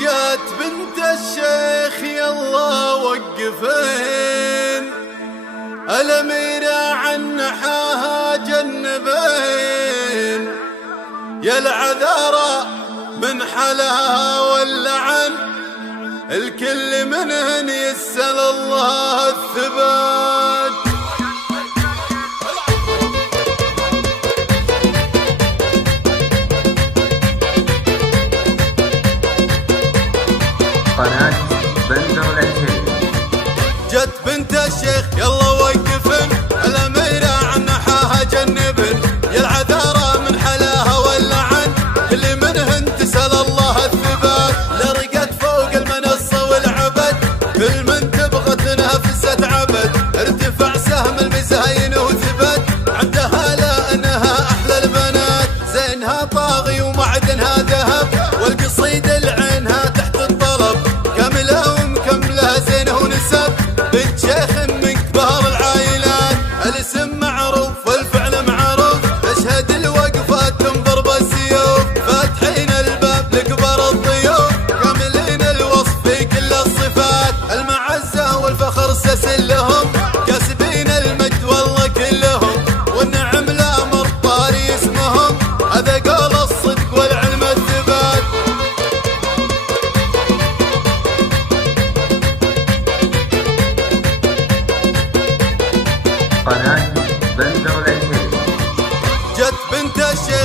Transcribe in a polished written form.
جات بنت الشيخ يلا وقفين، الأميرة عن نحاها جنبين، يا العذارى من حلاها واللعن، الكل منهن يسأل الله الثبات. قناة بندر العتيبي. جت بنت الشيخ يلا وقفن، الأميرة عن نحاها جنبن، يا العذارى من حلاها واللعن، كل منهن تسأل الله الثبات. لرقت فوق المنصة والعبد، كل من تبغى تنافست عبد، ارتفع سهم المزاين وثبت، عندها لأنها أحلى البنات، زينها طاغي ومعدنها ذهب، والقصيدة لعينها تحت الطلب، كاملة ومكملة زينة ونسب، بنت شيخ من كبار العائلات، الاسم معروف والفعل معروف، تشهد الوقفات تنظر بالسيوف، فاتحين الباب لكبار الضيوف، كاملين الوصف في كل الصفات، المعزة والفخر سلسل لهم، كاسبين المجد والله كلهم، والنعم لا مرطاري اسمهم، هذا قول الصدق والعلم الثبات. قناة بندر العتيبي. جت بنت الشيخ